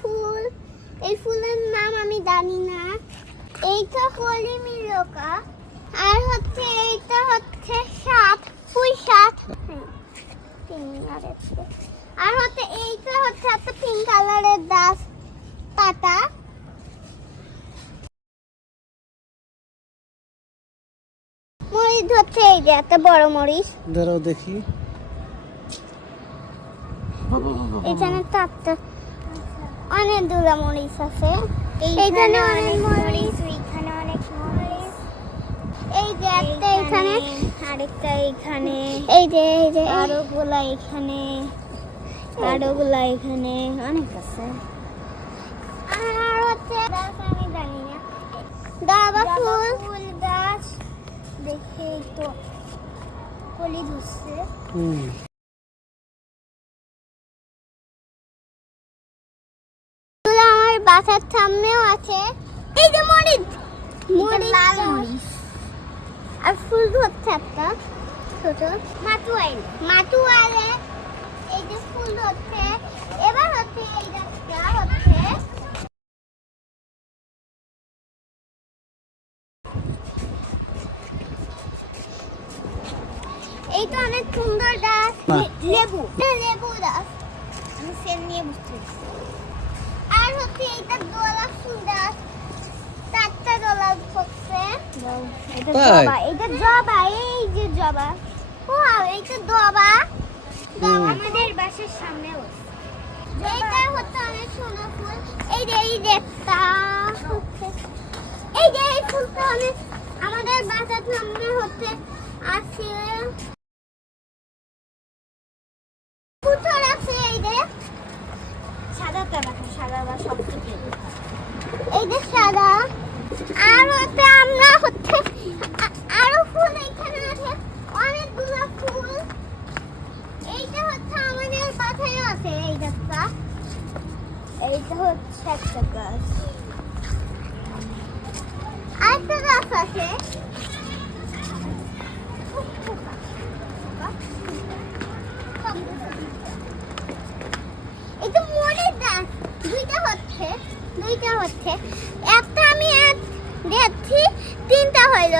ফুল, এই ফুলের নাম আমি জানি না। এইটা কলিমিলকা, আর হচ্ছে এইটা হচ্ছে সাত, পুঁই শাক। আর হচ্ছে এইটা হচ্ছে একটা পিঙ্ক কালারের গাছ পাতা। মরিচ হচ্ছে এই যে একটা বড় মরিচ। দাঁড়াও দেখি। এখানে তো একটা অনেকগুলো মরিচ আছে। এইখানে অনেক মরিচ, এইখানে অনেক মরিচ। এই যে একটা এখানে, আরেকটা এখানে, এই যে আরোগুলা এখানে, আরোগুলা এখানে, অনেক আছে। আর হচ্ছে গাছ আমি জানি না, গাঁদা ফুল গাছ। দেখে তো কলি ধরছে। আমার বাসার সামনেও আছে। এই যে মরিচ, লাল মরিচ। আর ফুল ধরছে একটা ছোট মাতুয়াইলে এই যে ফুল ধরছে। এবার হচ্ছে এই গাছটা হচ্ছে এইটা অনেক সুন্দর গাছ। লেবু গাছ। আমি সেল নিয়ে বসছি। আর হচ্ছে এইটা গোলাপ ফুল গাছ, চারটা গোলাপ হচ্ছে। এইটা জবা, এই যে জবা। ওয়াও, এইটা জবা। আমাদের বাসার সামনে হচ্ছে। এইটা হচ্ছে অনেক সুন্দর ফুল। এই যে একটা হচ্ছে, এই যে এই ফুলটা অনেক আমাদের বাসার সামনে হচ্ছে আছে। ফুল আছে এই যে সাদাটা রাখো, সাদা বা সবথেকে এই যে সাদা। আর হচ্ছে আমরা হচ্ছে আরো ফুল এখানে আছে, অনেকগুলো ফুল। এইটা হচ্ছে আমাদের বাসায় আছে এই গাছটা। এইটা হচ্ছে একটা গাছ, আরেকটা গাছ আছে। এটা মরিচ গাছ, দুইটা হচ্ছে একটা আমি দেখছি, তিনটা হইল।